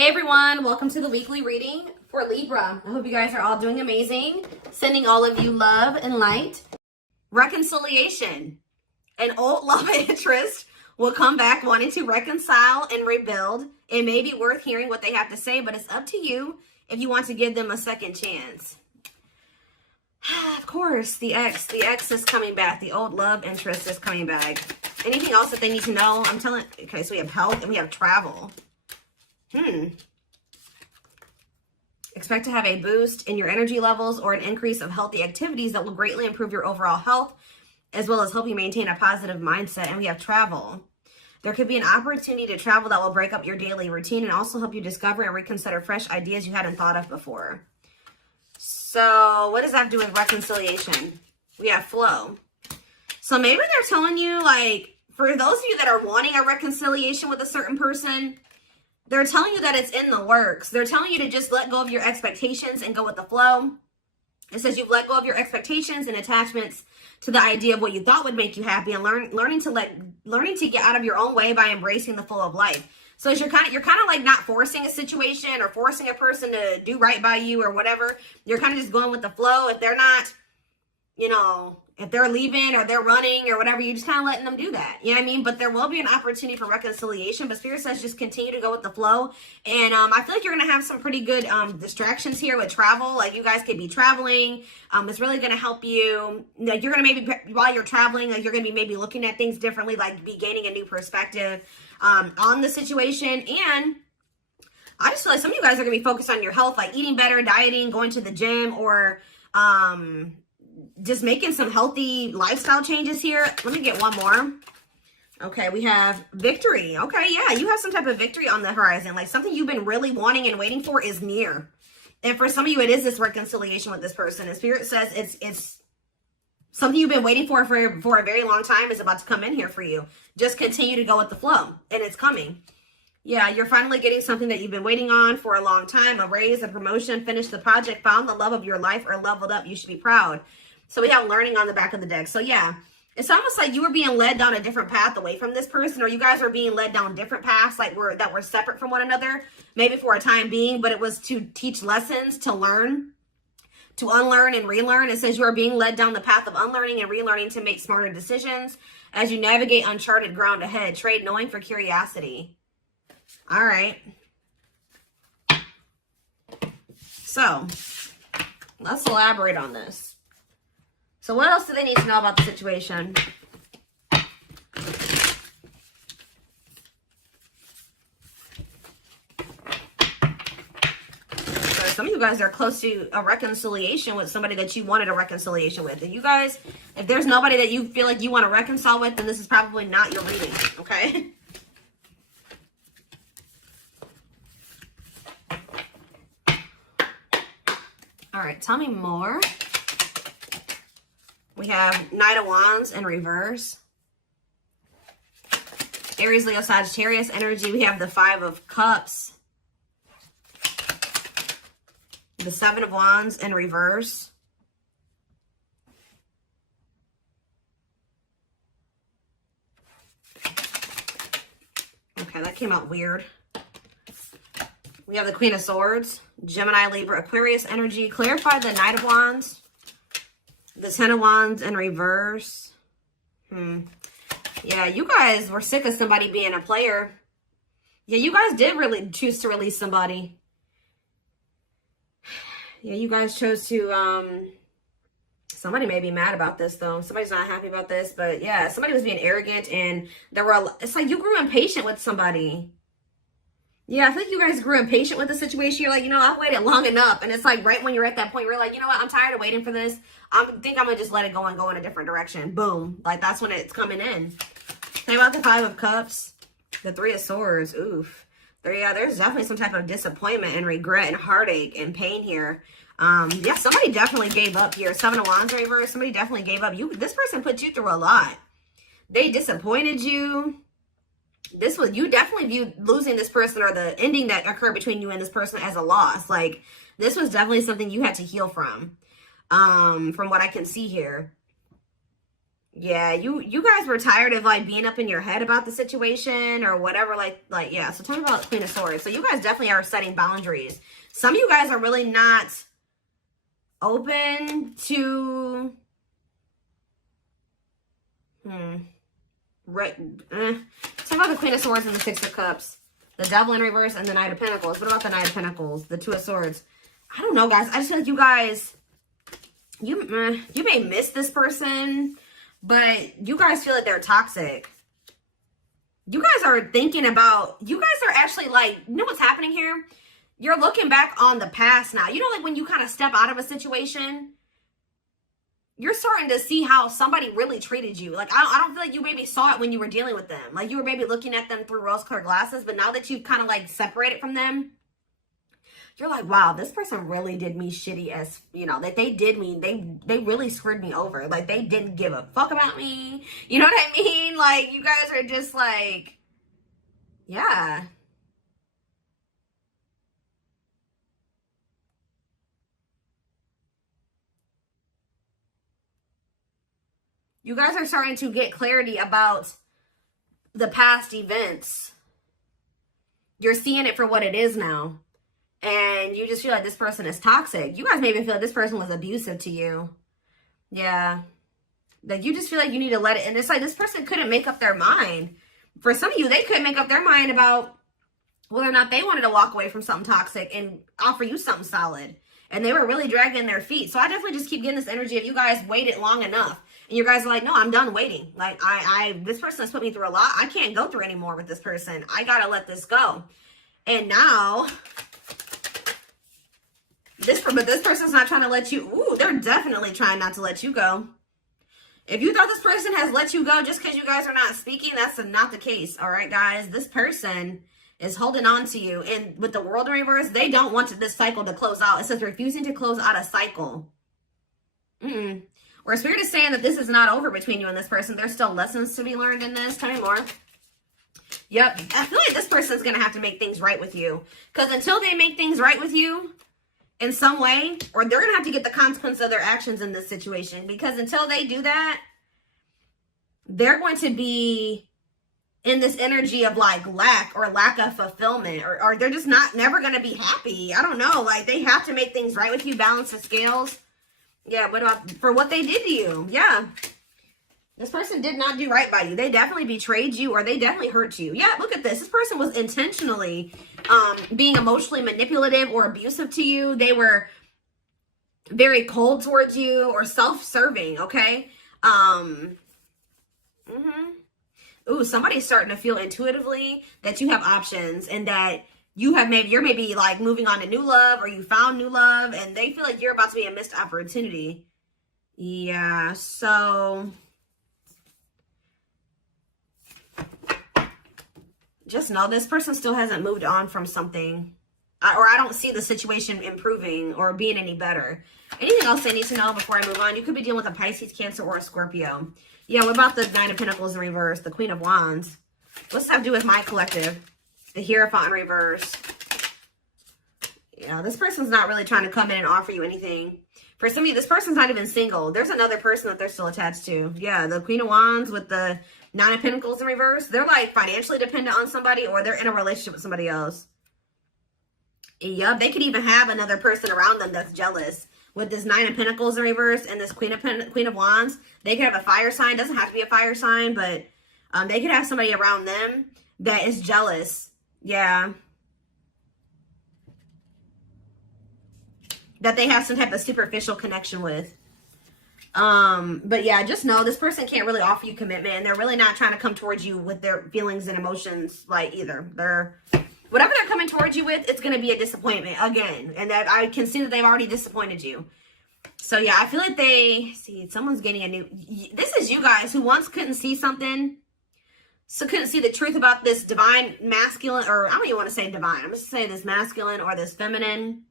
Hey everyone, welcome to the weekly reading for Libra. I hope you guys are all doing amazing. Sending all of you love and light. Reconciliation. An old love interest will come back wanting to reconcile and rebuild. It may be worth hearing what they have to say, but it's up to you if you want to give them a second chance. Of course, the ex is coming back. The old love interest is coming back. Anything else that they need to know? Okay, so we have health and we have travel. Expect to have a boost in your energy levels or an increase of healthy activities that will greatly improve your overall health, as well as help you maintain a positive mindset. And we have travel. There could be an opportunity to travel that will break up your daily routine and also help you discover and reconsider fresh ideas you hadn't thought of before. So what does that have to do with reconciliation? We have flow. So maybe they're telling you, like, for those of you that are wanting a reconciliation with a certain person, they're telling you that it's in the works. They're telling you to just let go of your expectations and go with the flow. It says you've let go of your expectations and attachments to the idea of what you thought would make you happy, and learning to get out of your own way by embracing the flow of life. So you're kind of like not forcing a situation or forcing a person to do right by you or whatever. You're kind of just going with the flow. If they're not, if they're leaving or they're running or whatever, you're just kind of letting them do that. You know what I mean? But there will be an opportunity for reconciliation. But Spirit says just continue to go with the flow. And I feel like you're going to have some pretty good distractions here with travel. Like you guys could be traveling. It's really going to help you. Like you're going to maybe, while you're traveling, like you're going to be maybe looking at things differently, like be gaining a new perspective on the situation. And I just feel like some of you guys are going to be focused on your health, like eating better, dieting, going to the gym, or just making some healthy lifestyle changes here. Let me get one more. Okay, we have victory. Okay, yeah, you have some type of victory on the horizon. Like something you've been really wanting and waiting for is near. And for some of you, it is this reconciliation with this person. And Spirit says it's something you've been waiting for a very long time is about to come in here for you. Just continue to go with the flow, and it's coming. Yeah, you're finally getting something that you've been waiting on for a long time. A raise, a promotion, finished the project, found the love of your life, or leveled up. You should be proud. So we have learning on the back of the deck. So yeah, it's almost like you were being led down a different path away from this person, or you guys are being led down different paths that were separate from one another, maybe for a time being, but it was to teach lessons, to learn, to unlearn and relearn. It says you are being led down the path of unlearning and relearning to make smarter decisions as you navigate uncharted ground ahead. Trade knowing for curiosity. All right. So let's elaborate on this. So what else do they need to know about the situation? So some of you guys are close to a reconciliation with somebody that you wanted a reconciliation with. And you guys, if there's nobody that you feel like you want to reconcile with, then this is probably not your reading, okay? All right, tell me more. We have Knight of Wands in reverse. Aries, Leo, Sagittarius energy. We have the Five of Cups. The Seven of Wands in reverse. Okay, that came out weird. We have the Queen of Swords. Gemini, Libra, Aquarius energy. Clarify the Knight of Wands. The Ten of Wands in reverse. Yeah, you guys were sick of somebody being a player. Yeah, you guys did really choose to release somebody. Yeah, you guys chose to, somebody may be mad about this though. Somebody's not happy about this, but yeah, somebody was being arrogant and it's like you grew impatient with somebody. Yeah, I think you guys grew impatient with the situation. You're like, I've waited long enough. And it's like right when you're at that point, you're like, you know what? I'm tired of waiting for this. I think I'm going to just let it go and go in a different direction. Boom. Like that's when it's coming in. Think about the Five of Cups. The Three of Swords. Oof. There's definitely some type of disappointment and regret and heartache and pain here. Yeah, somebody definitely gave up here. Seven of Wands reverse. Somebody definitely gave up. This person put you through a lot. They disappointed you. You definitely viewed losing this person or the ending that occurred between you and this person as a loss. Like this was definitely something you had to heal from what I can see here. Yeah, you guys were tired of like being up in your head about the situation or whatever. Like yeah. So tell me about Queen of Swords. So you guys definitely are setting boundaries. Some of you guys are really not open to. Right. Talk about the Queen of Swords and the Six of Cups, the Devil in reverse, and the Knight of Pentacles. What about the Knight of Pentacles, the Two of Swords? I don't know, guys. I just feel like you guys, you may miss this person, but you guys feel like they're toxic. You guys are thinking about, you guys are actually like, you know what's happening here? You're looking back on the past now. You know, like when you kind of step out of a situation, you're starting to see how somebody really treated you. Like, I don't feel like you maybe saw it when you were dealing with them. Like, you were maybe looking at them through rose-colored glasses, but now that you've kind of, like, separated from them, you're like, wow, this person really did me shitty as, you know, that they did me. They really screwed me over. Like, they didn't give a fuck about me. You know what I mean? Like, you guys are just like, yeah. You guys are starting to get clarity about the past events. You're seeing it for what it is now. And you just feel like this person is toxic. You guys maybe feel like this person was abusive to you. Yeah. Like you just feel like you need to let it. And it's like this person couldn't make up their mind. For some of you, they couldn't make up their mind about whether or not they wanted to walk away from something toxic and offer you something solid. And they were really dragging their feet. So I definitely just keep getting this energy of you guys waited long enough. And you guys are like, no, I'm done waiting. Like, this person has put me through a lot. I can't go through anymore with this person. I got to let this go. And now, this person's not trying to let you, ooh, they're definitely trying not to let you go. If you thought this person has let you go just because you guys are not speaking, that's not the case. All right, guys, this person is holding on to you. And with the World in reverse, they don't want this cycle to close out. It says refusing to close out a cycle. Or Spirit is saying that this is not over between you and this person. There's still lessons to be learned in this. Tell me more. Yep. I feel like this person's going to have to make things right with you. Because until they make things right with you in some way, or they're going to have to get the consequence of their actions in this situation. Because until they do that, they're going to be in this energy of like lack of fulfillment. Or they're just never going to be happy. I don't know. Like they have to make things right with you. Balance the scales. Yeah, what about for what they did to you? Yeah. This person did not do right by you. They definitely betrayed you or they definitely hurt you. Yeah, look at this. This person was intentionally being emotionally manipulative or abusive to you. They were very cold towards you or self-serving, okay? Ooh, somebody's starting to feel intuitively that you have options and that you're maybe like moving on to new love or you found new love and they feel like you're about to be a missed opportunity. Yeah, so just know this person still hasn't moved on from something or I don't see the situation improving or being any better. Anything else I need to know before I move on? You could be dealing with a Pisces, Cancer, or a Scorpio. Yeah, what about the Nine of Pentacles in reverse, the Queen of Wands? What's that have to do with my collective? The Hierophant in reverse. Yeah, this person's not really trying to come in and offer you anything. For some of you, this person's not even single. There's another person that they're still attached to. Yeah, the Queen of Wands with the Nine of Pentacles in reverse. They're like financially dependent on somebody or they're in a relationship with somebody else. Yep, they could even have another person around them that's jealous. With this Nine of Pentacles in reverse and this Queen of Wands, they could have a fire sign. Doesn't have to be a fire sign, but they could have somebody around them that is jealous. Yeah. That they have some type of superficial connection with. But yeah, just know this person can't really offer you commitment and they're really not trying to come towards you with their feelings and emotions like either. Whatever they're coming towards you with, it's going to be a disappointment again. And that I can see that they've already disappointed you. So yeah, I feel like someone's getting a new, this is you guys who once couldn't see something. So couldn't see the truth about this divine masculine, or I don't even want to say divine. I'm just saying this masculine or this feminine.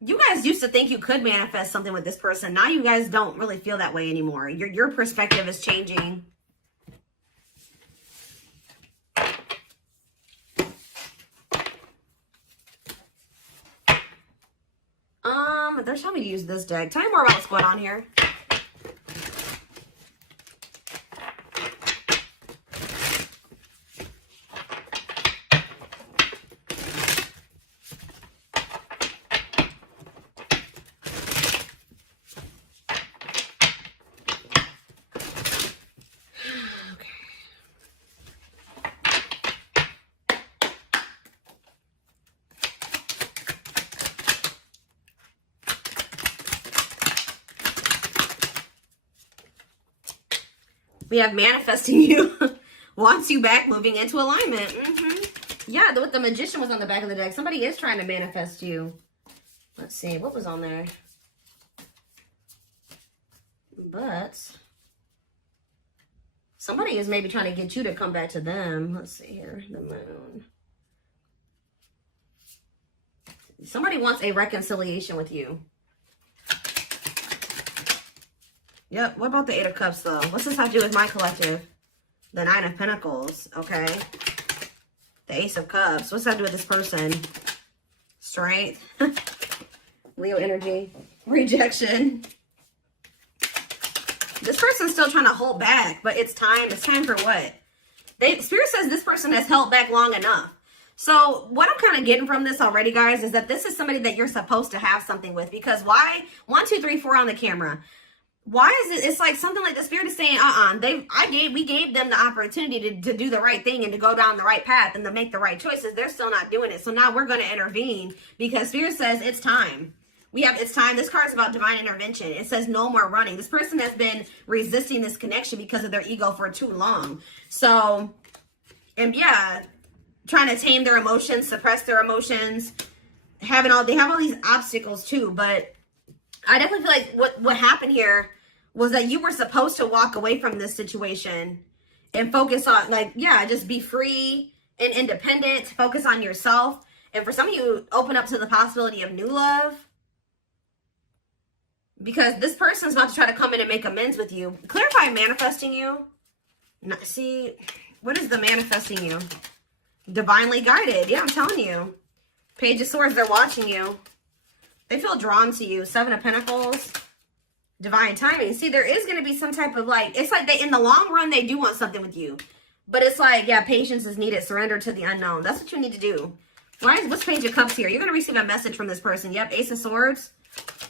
You guys used to think you could manifest something with this person. Now you guys don't really feel that way anymore. Your perspective is changing. They're telling me to use this deck. Tell me more about what's going on here. We have manifesting you. Wants you back, moving into alignment. Yeah, the Magician was on the back of the deck. Somebody is trying to manifest you. Let's see, what was on there? But somebody is maybe trying to get you to come back to them. Let's see here, the Moon. Somebody wants a reconciliation with you. Yep, what about the Eight of Cups, though? What's this have to do with my collective? The Nine of Pentacles, okay. The Ace of Cups. What's that do with this person? Strength. Leo energy. Rejection. This person's still trying to hold back, but it's time. It's time for what? Spirit says this person has held back long enough. So what I'm kind of getting from this already, guys, is that this is somebody that you're supposed to have something with. Because why? 1, 2, 3, 4 on the camera. Why is it? It's like something like the Spirit is saying, we gave them the opportunity to do the right thing and to go down the right path and to make the right choices. They're still not doing it. So now we're going to intervene because Spirit says it's time. It's time. This card is about divine intervention. It says no more running. This person has been resisting this connection because of their ego for too long. So, and yeah, trying to tame their emotions, suppress their emotions, they have all these obstacles too. But I definitely feel like what happened here was that you were supposed to walk away from this situation and focus on, just be free and independent, focus on yourself. And for some of you, open up to the possibility of new love. Because this person's about to try to come in and make amends with you. Clarify manifesting you. See, what is the manifesting you? Divinely guided. Yeah, I'm telling you. Page of Swords, they're watching you. They feel drawn to you. Seven of Pentacles. Divine timing. See, there is going to be some type of it's like in the long run, they do want something with you. But it's like, yeah, patience is needed. Surrender to the unknown. That's what you need to do. What's Page of Cups here? You're going to receive a message from this person. Yep, Ace of Swords.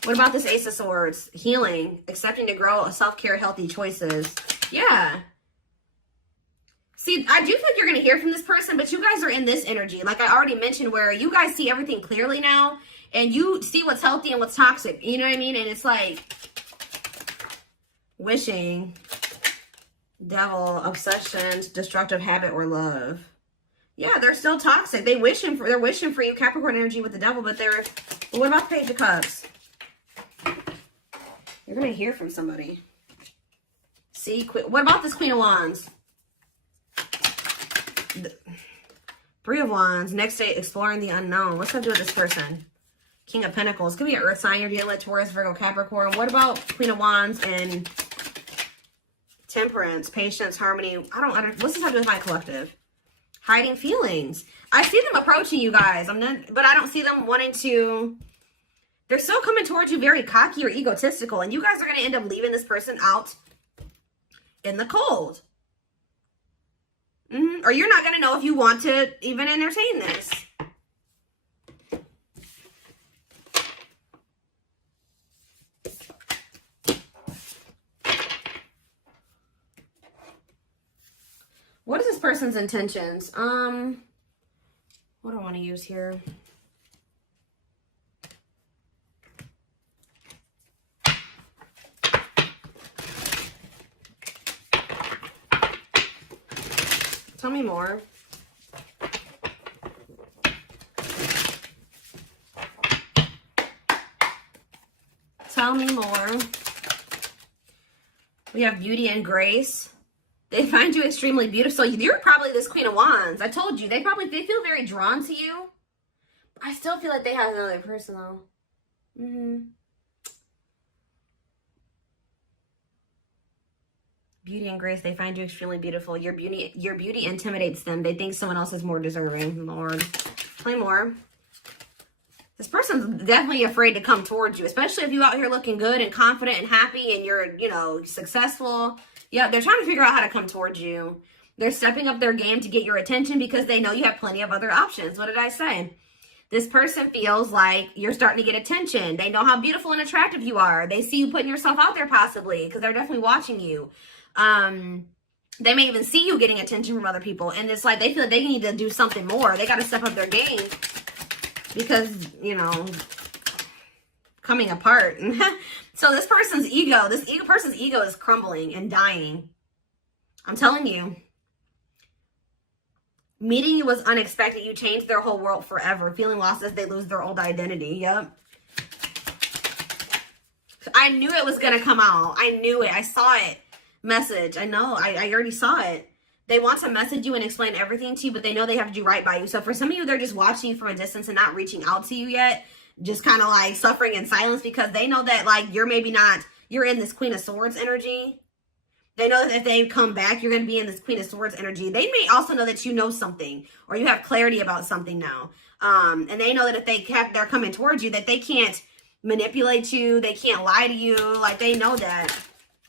What about this Ace of Swords? Healing, accepting to grow, self-care, healthy choices. Yeah. See, I do think you're going to hear from this person, but you guys are in this energy. Like I already mentioned, where you guys see everything clearly now, and you see what's healthy and what's toxic. You know what I mean? And it's like wishing, devil, obsessions, destructive habit, or love. Yeah, they're still toxic. They're wishing for you, Capricorn energy with the devil, but what about the Page of Cups? You're going to hear from somebody. See, what about this Queen of Wands? Three of Wands. Next day, exploring the unknown. What's that do with this person? King of Pentacles. Could be an earth sign you're dealing with, Taurus, Virgo, Capricorn. What about Queen of Wands and Temperance, patience, harmony? What's this have to do with my collective? Hiding feelings. I see them approaching you guys. But I don't see them wanting to. They're still coming towards you very cocky or egotistical. And you guys are going to end up leaving this person out in the cold. Or you're not going to know if you want to even entertain this. What is this person's intentions? What do I want to use here? Tell me more. Tell me more. We have beauty and grace. They find you extremely beautiful. So you're probably this Queen of Wands. I told you. They feel very drawn to you. I still feel like they have another person though. Beauty and grace, they find you extremely beautiful. Your beauty intimidates them. They think someone else is more deserving. Lord. Play more. This person's definitely afraid to come towards you, especially if you out here looking good and confident and happy and you're, successful. Yeah, they're trying to figure out how to come towards you. They're stepping up their game to get your attention because they know you have plenty of other options. What did I say? This person feels like you're starting to get attention. They know how beautiful and attractive you are. They see you putting yourself out there possibly because they're definitely watching you. They may even see you getting attention from other people. And it's like they feel like they need to do something more. They got to step up their game because, coming apart. So this person's ego is crumbling and dying. I'm telling you. Meeting you was unexpected. You changed their whole world forever. Feeling lost as they lose their old identity. Yep. I knew it was going to come out. I knew it. I saw it. Message. I know. I already saw it. They want to message you and explain everything to you, but they know they have to do right by you. So for some of you, they're just watching you from a distance and not reaching out to you yet. Just kind of like suffering in silence because they know that like you're maybe not, you're in this Queen of Swords energy. They know that if they come back, you're going to be in this Queen of Swords energy. They may also know that you know something or you have clarity about something now. And they know that if they're coming towards you, that they can't manipulate you. They can't lie to you. Like, they know that.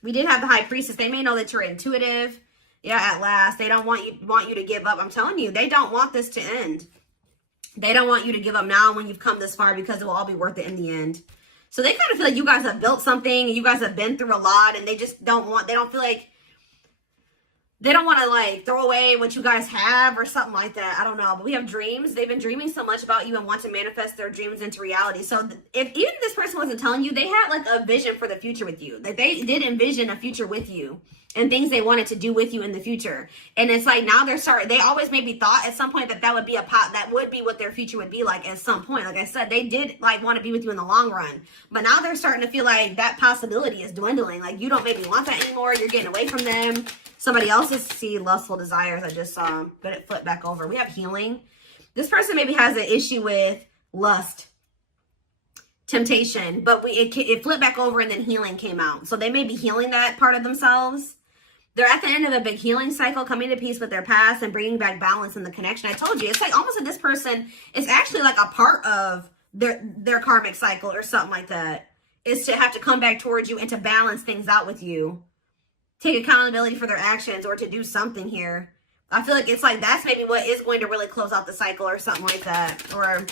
We did have the High Priestess. They may know that you're intuitive. Yeah, at last. They don't want you to give up. I'm telling you, they don't want this to end. They don't want you to give up now when you've come this far because it will all be worth it in the end. So they kind of feel like you guys have built something, and you guys have been through a lot, and they just don't want to like throw away what you guys have or something like that. I don't know. But we have dreams. They've been dreaming so much about you and want to manifest their dreams into reality. So if even this person wasn't telling you, they had like a vision for the future with you. Like they did envision a future with you and things they wanted to do with you in the future. And it's like now they always maybe thought at some point that would be that would be what their future would be like at some point. Like I said, they did like want to be with you in the long run. But now they're starting to feel like that possibility is dwindling. Like you don't maybe want that anymore. You're getting away from them. Somebody else's lustful desires I just saw, but it flipped back over. We have healing. This person maybe has an issue with lust, temptation, but it flipped back over and then healing came out. So they may be healing that part of themselves. They're at the end of a big healing cycle, coming to peace with their past and bringing back balance in the connection. I told you, it's like almost that this person is actually like a part of their karmic cycle or something like that. Is to have to come back towards you and to balance things out with you. Take accountability for their actions or to do something here. I feel like it's like that's maybe what is going to really close out the cycle or something like that. Or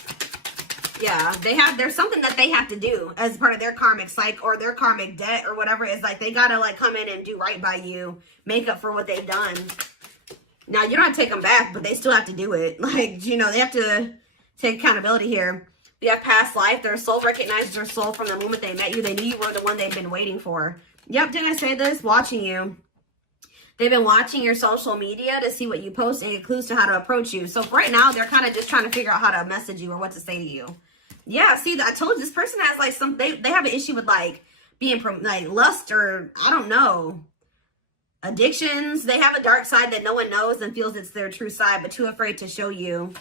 yeah, there's something that they have to do as part of their karmic cycle or their karmic debt or whatever. It's like they gotta like come in and do right by you, make up for what they've done. Now you don't have to take them back, but they still have to do it. Like, you know, they have to take accountability here. We have past life. Their soul recognizes their soul from the moment they met you. They knew you were the one they've been waiting for. Yep, didn't I say this? Watching you. They've been watching your social media to see what you post and get clues to how to approach you. So right now, they're kind of just trying to figure out how to message you or what to say to you. Yeah, see, I told you this person has like they have an issue with like being like lust or I don't know, addictions. They have a dark side that no one knows and feels it's their true side, but too afraid to show you.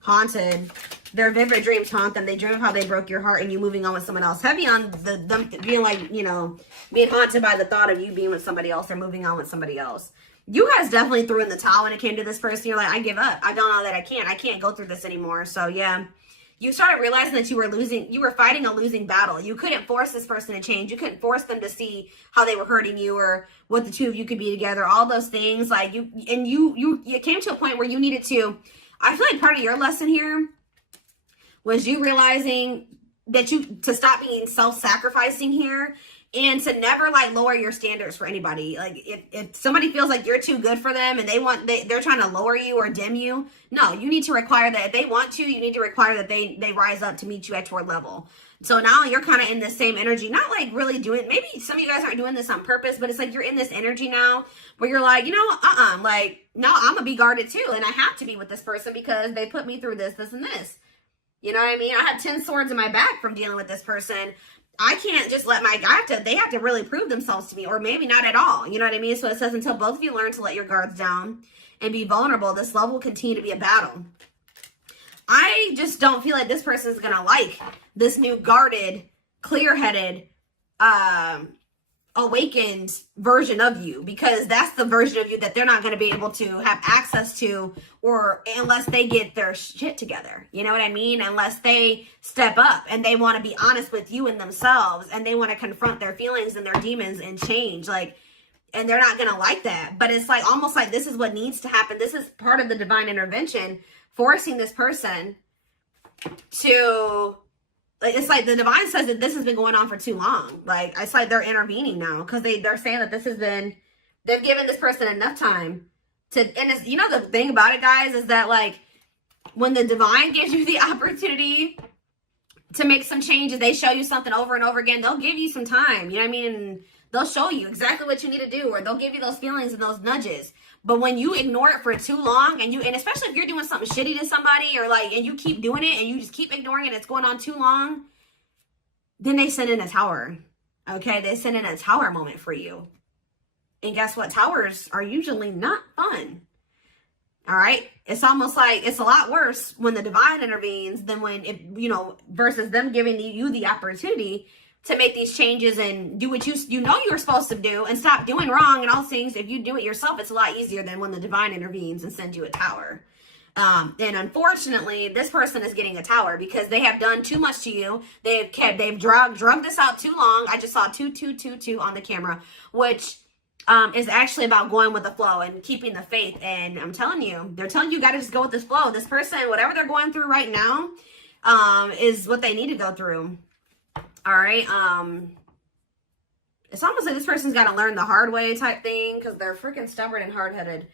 Haunted. Their vivid dreams haunt them. They dream of how they broke your heart and you moving on with someone else. Heavy on them being like, you know, being haunted by the thought of you being with somebody else or moving on with somebody else. You guys definitely threw in the towel when it came to this person. You're like, I give up. I don't know that I can't go through this anymore. So yeah, you started realizing that you were fighting a losing battle. You couldn't force this person to change. You couldn't force them to see how they were hurting you or what the two of you could be together. All those things like you came to a point where you needed to, I feel like part of your lesson here was you realizing that to stop being self-sacrificing here and to never like lower your standards for anybody. Like if somebody feels like you're too good for them and they're trying to lower you or dim you, no, you need to require that if they want to, you need to require that they rise up to meet you at your level. So now you're kind of in the same energy, not like really doing, maybe some of you guys aren't doing this on purpose, but it's like you're in this energy now where you're like, you know, like, no, I'm gonna be guarded too. And I have to be with this person because they put me through this, and this. You know what I mean? I have 10 swords in my back from dealing with this person. I can't just let they have to really prove themselves to me, or maybe not at all. You know what I mean? So it says, until both of you learn to let your guards down and be vulnerable, this love will continue to be a battle. I just don't feel like this person is going to like this new guarded, clear-headed, awakened version of you, because that's the version of you that they're not going to be able to have access to, or unless they get their shit together. You know what I mean? Unless they step up and they want to be honest with you and themselves, and they want to confront their feelings and their demons and change, like, and they're not going to like that. But it's like almost like this is what needs to happen. This is part of the divine intervention, forcing this person to, like, it's like the divine says that this has been going on for too long. Like, it's like they're intervening now because they're saying that this has been, they've given this person enough time to, and it's, you know, the thing about it, guys, is that like when the divine gives you the opportunity to make some changes, they show you something over and over again, they'll give you some time, you know what I mean? And They'll show you exactly what you need to do, or they'll give you those feelings and those nudges. But when you ignore it for too long, and especially if you're doing something shitty to somebody, or like, and you keep doing it and you just keep ignoring it, and it's going on too long, then they send in a tower. Okay, they send in a tower moment for you. And guess what? Towers are usually not fun. All right. It's almost like it's a lot worse when the divine intervenes than when, versus them giving you the opportunity to make these changes and do what you know you're supposed to do and stop doing wrong and all things. If you do it yourself, it's a lot easier than when the divine intervenes and sends you a tower. And unfortunately, this person is getting a tower because they have done too much to you. They've drugged this out too long. I just saw 2222 on the camera, which is actually about going with the flow and keeping the faith. And I'm telling you, they're telling you got to just go with this flow. This person, whatever they're going through right now, is what they need to go through. All right. It's almost like this person's got to learn the hard way type thing because they're freaking stubborn and hard-headed.